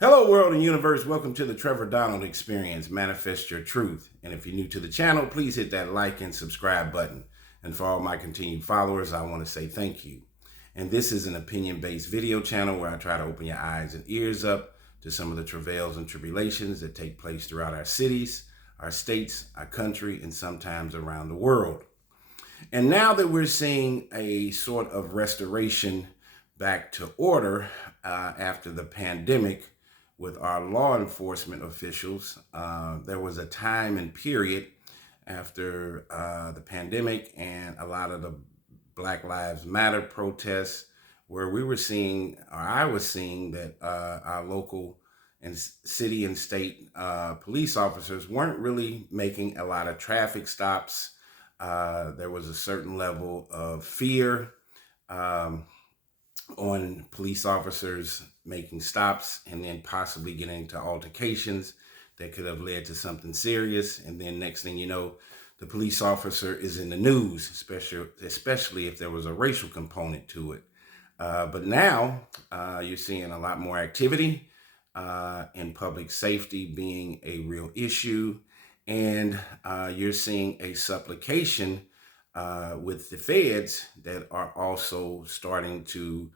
Hello, world and universe. Welcome to the Trevor Donald Experience. Manifest your truth. And if you're new to the channel, please hit that like and subscribe button. And for all my continued followers, I want to say thank you. And this is an opinion-based video channel where I try to open your eyes and ears up to some of the travails and tribulations that take place throughout our cities, our states, our country, and sometimes around the world. And now that we're seeing a sort of restoration back to order after the pandemic, with our law enforcement officials, there was a time and period after the pandemic and a lot of the Black Lives Matter protests where we were seeing, or I was seeing, that our local and city and state police officers weren't really making a lot of traffic stops. There was a certain level of fear on police officers making stops and then possibly getting into altercations that could have led to something serious. And then next thing you know, the police officer is in the news, especially if there was a racial component to it. But now you're seeing a lot more activity in public safety being a real issue. And you're seeing a supplication with the feds that are also starting to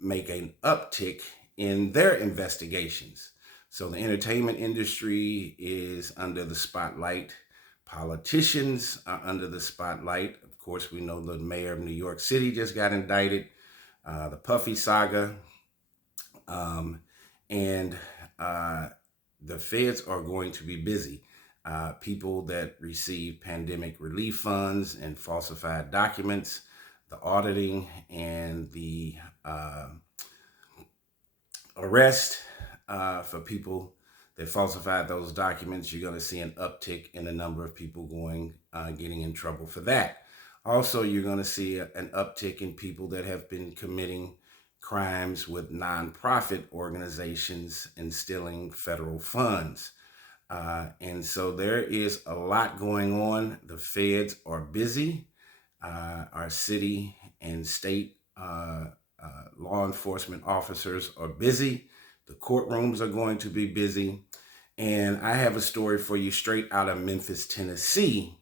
make an uptick in their investigations. So the entertainment industry is under the spotlight. Politicians are under the spotlight. Of course, we know the mayor of New York City just got indicted, the Puffy saga, and the feds are going to be busy. People that receive pandemic relief funds and falsified documents, the auditing and the arrest for people that falsified those documents, you're going to see an uptick in the number of people getting in trouble for that. Also, you're going to see an uptick in people that have been committing crimes with nonprofit organizations and stealing federal funds. And so there is a lot going on. The feds are busy. Our city and state law enforcement officers are busy. The courtrooms are going to be busy. And I have a story for you straight out of Memphis, Tennessee,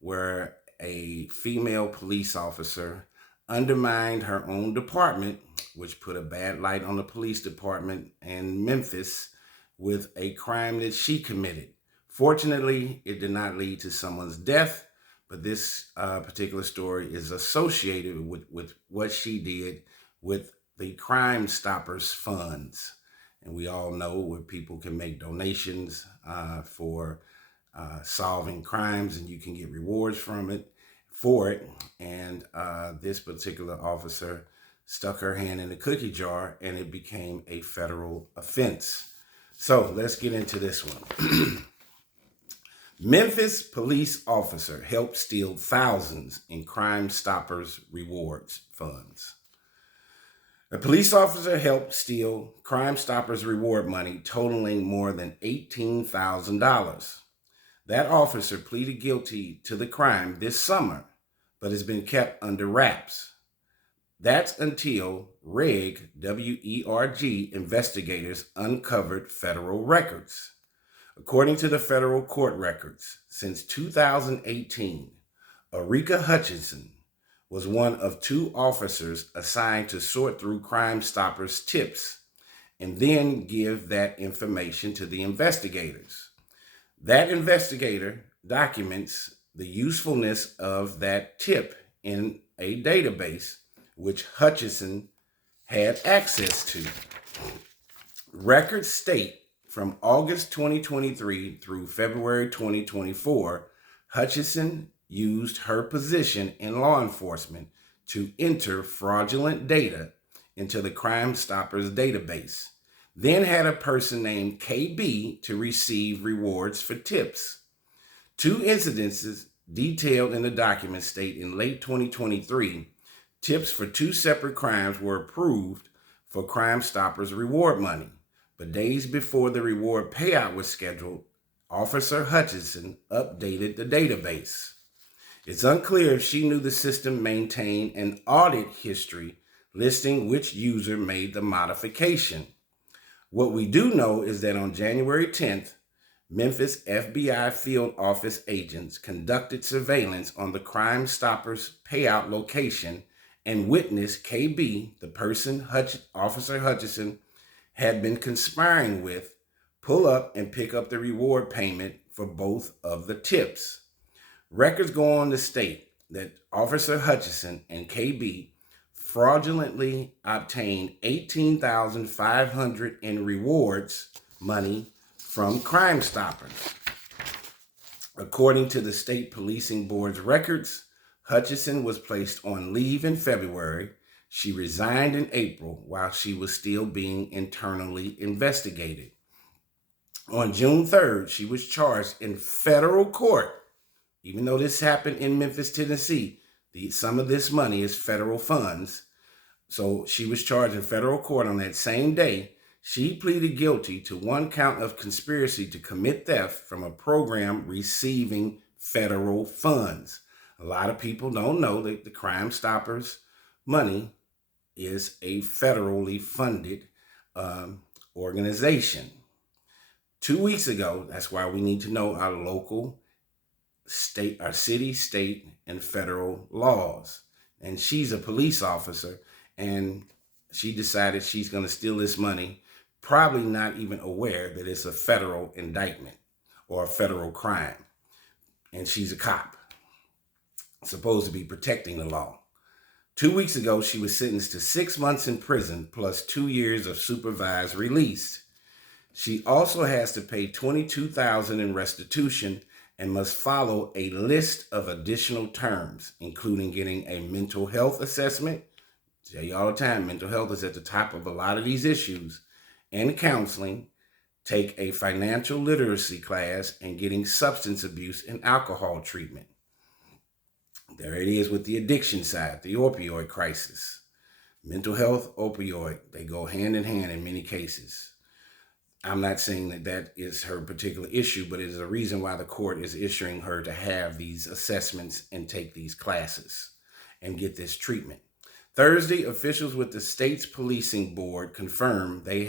where a female police officer undermined her own department, which put a bad light on the police department in Memphis with a crime that she committed. Fortunately, it did not lead to someone's death, but this particular story is associated with what she did with the Crime Stoppers funds. And we all know where people can make donations for solving crimes, and you can get rewards for it. And this particular officer stuck her hand in the cookie jar, and it became a federal offense. So let's get into this one. Memphis police officer helped steal thousands in Crime Stoppers rewards funds. A police officer helped steal Crime Stoppers reward money totaling more than $18,000. That officer pleaded guilty to the crime this summer, but has been kept under wraps. That's until WERG investigators uncovered federal records. According to the federal court records, since 2018, Arica Hutchinson was one of two officers assigned to sort through Crime Stoppers tips and then give that information to the investigators. That investigator documents the usefulness of that tip in a database which Hutchinson had access to. Records state from August 2023 through February 2024, Hutchinson used her position in law enforcement to enter fraudulent data into the Crime Stoppers database, then had a person named KB to receive rewards for tips. Two incidences detailed in the document state in late 2023, tips for two separate crimes were approved for Crime Stoppers reward money. But days before the reward payout was scheduled, Officer Hutchinson updated the database. It's unclear if she knew the system maintained an audit history listing which user made the modification. What we do know is that on January 10th, Memphis FBI field office agents conducted surveillance on the Crime Stoppers payout location and witnessed KB, the person Officer Hutchinson had been conspiring with, pull up and pick up the reward payment for both of the tips. Records go on to state that Officer Hutchinson and KB fraudulently obtained $18,500 in rewards money from Crime Stoppers. According to the State Policing Board's records, Hutchinson was placed on leave in February. She resigned in April while she was still being internally investigated. On June 3rd, she was charged in federal court. Even though this happened in Memphis, Tennessee, some of this money is federal funds. So she was charged in federal court on that same day. She pleaded guilty to one count of conspiracy to commit theft from a program receiving federal funds. A lot of people don't know that the Crime Stoppers money is a federally funded organization. 2 weeks ago, that's why we need to know our local, state, our city, state, and federal laws. And she's a police officer, and she decided she's going to steal this money, probably not even aware that it's a federal indictment or a federal crime. And she's a cop, supposed to be protecting the law. 2 weeks ago, she was sentenced to 6 months in prison plus 2 years of supervised release. She also has to pay $22,000 in restitution and must follow a list of additional terms, including getting a mental health assessment. I tell you all the time, mental health is at the top of a lot of these issues, and counseling, take a financial literacy class, and getting substance abuse and alcohol treatment. There it is with the addiction side, the opioid crisis. Mental health, opioid, they go hand in hand in many cases. I'm not saying that that is her particular issue, but it is a reason why the court is issuing her to have these assessments and take these classes and get this treatment. Thursday, officials with the state's policing board confirmed they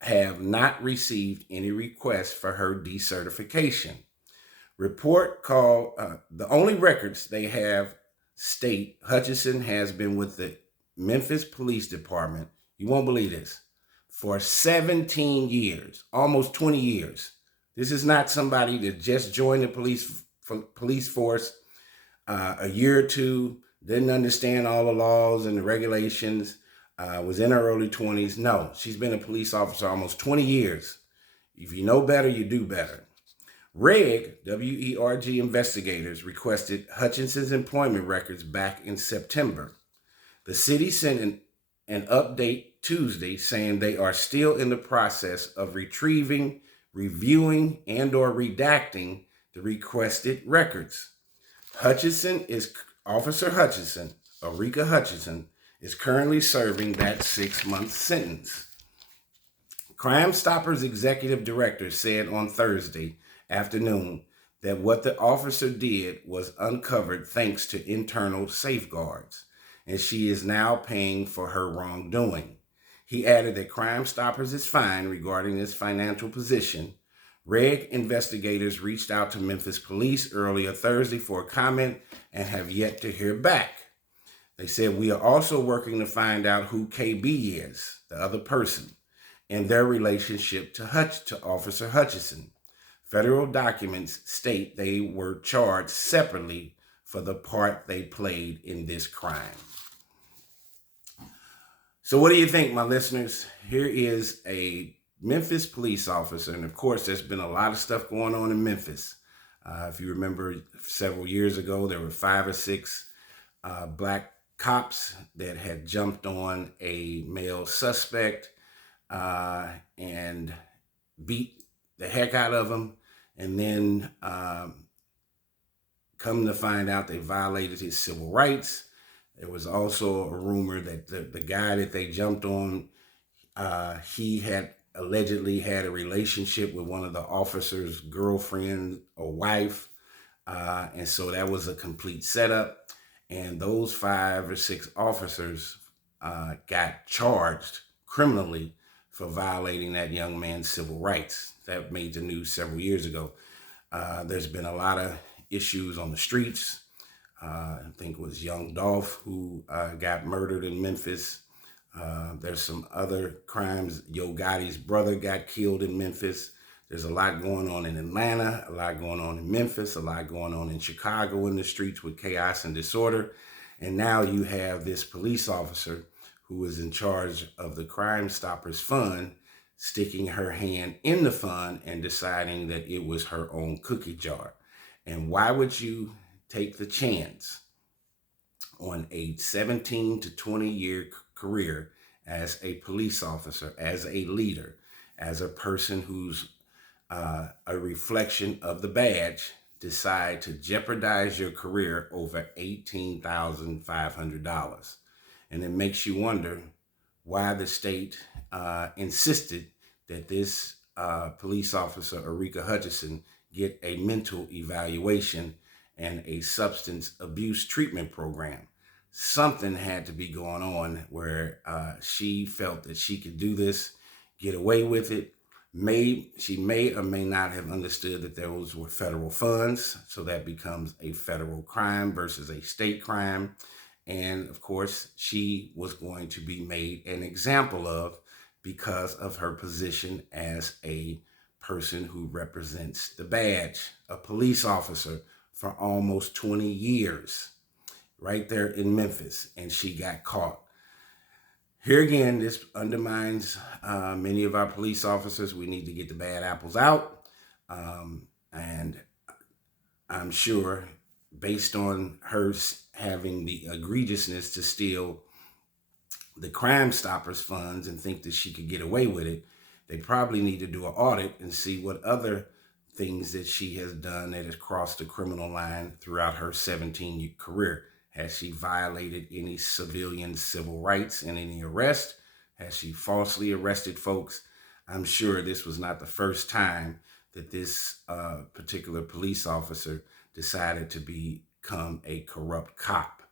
have not received any requests for her decertification. Report called, the only records they have state Hutchinson has been with the Memphis Police Department, you won't believe this, for 17 years, almost 20 years. This is not somebody that just joined the police force a year or two, didn't understand all the laws and the regulations, was in her early 20s. No, she's been a police officer almost 20 years. If you know better, you do better. WERG investigators requested Hutchinson's employment records back in September. The city sent an update Tuesday saying they are still in the process of retrieving, reviewing, and/or redacting the requested records. Officer Hutchinson, Arica Hutchinson, is currently serving that 6-month sentence. Crime Stoppers executive director said on Thursday afternoon that what the officer did was uncovered thanks to internal safeguards, and she is now paying for her wrongdoing. He added that Crime Stoppers is fine regarding his financial position. REG investigators reached out to Memphis police earlier Thursday for a comment and have yet to hear back. They said, we are also working to find out who KB is, the other person, and their relationship to Officer Hutchinson. Federal documents state they were charged separately for the part they played in this crime. So what do you think, my listeners? Here is a Memphis police officer, and of course, there's been a lot of stuff going on in Memphis. If you remember, several years ago, there were 5 or 6 black cops that had jumped on a male suspect and beat the heck out of him, and then come to find out they violated his civil rights. There was also a rumor that the guy that they jumped on, he had allegedly had a relationship with one of the officers' girlfriend or wife. And so that was a complete setup. And those 5 or 6 officers got charged criminally for violating that young man's civil rights. That made the news several years ago. There's been a lot of issues on the streets. I think it was young Dolph who got murdered in Memphis. There's some other crimes. Yo Gotti's brother got killed in Memphis. There's a lot going on in Atlanta, a lot going on in Memphis, a lot going on in Chicago in the streets with chaos and disorder. And now you have this police officer who is in charge of the Crime Stoppers Fund sticking her hand in the fund and deciding that it was her own cookie jar. And why would you take the chance on a 17 to 20-year career as a police officer, as a leader, as a person who's a reflection of the badge, decide to jeopardize your career over $18,500? And it makes you wonder why the state insisted that this police officer, Arica Hutchinson, get a mental evaluation and a substance abuse treatment program. Something had to be going on where she felt that she could do this, get away with it. She may or may not have understood that those were federal funds, so that becomes a federal crime versus a state crime. And of course, she was going to be made an example of because of her position as a person who represents the badge, a police officer for almost 20 years, right there in Memphis, and she got caught. Here again, this undermines many of our police officers. We need to get the bad apples out. And I'm sure, based on her having the egregiousness to steal the Crime Stoppers funds and think that she could get away with it, they probably need to do an audit and see what other things that she has done that has crossed the criminal line throughout her 17-year career. Has she violated any civilian civil rights in any arrest? Has she falsely arrested folks? I'm sure this was not the first time that this particular police officer decided to become a corrupt cop.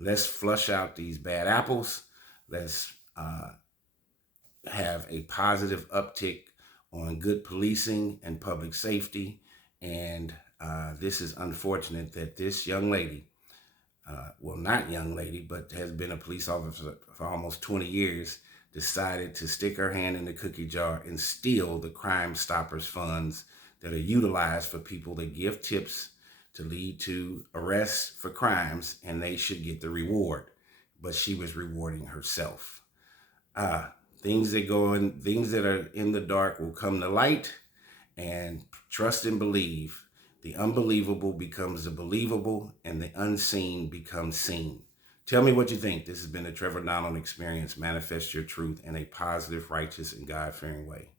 Let's flush out these bad apples. Let's have a positive uptick on good policing and public safety. And this is unfortunate that this young lady, well, not young lady, but has been a police officer for almost 20 years, decided to stick her hand in the cookie jar and steal the Crime Stoppers funds that are utilized for people that give tips to lead to arrests for crimes, and they should get the reward. But she was rewarding herself. Things that are in the dark will come to light, and trust and believe. The unbelievable becomes the believable, and the unseen becomes seen. Tell me what you think. This has been the Trevor Donald Experience. Manifest your truth in a positive, righteous, and God-fearing way.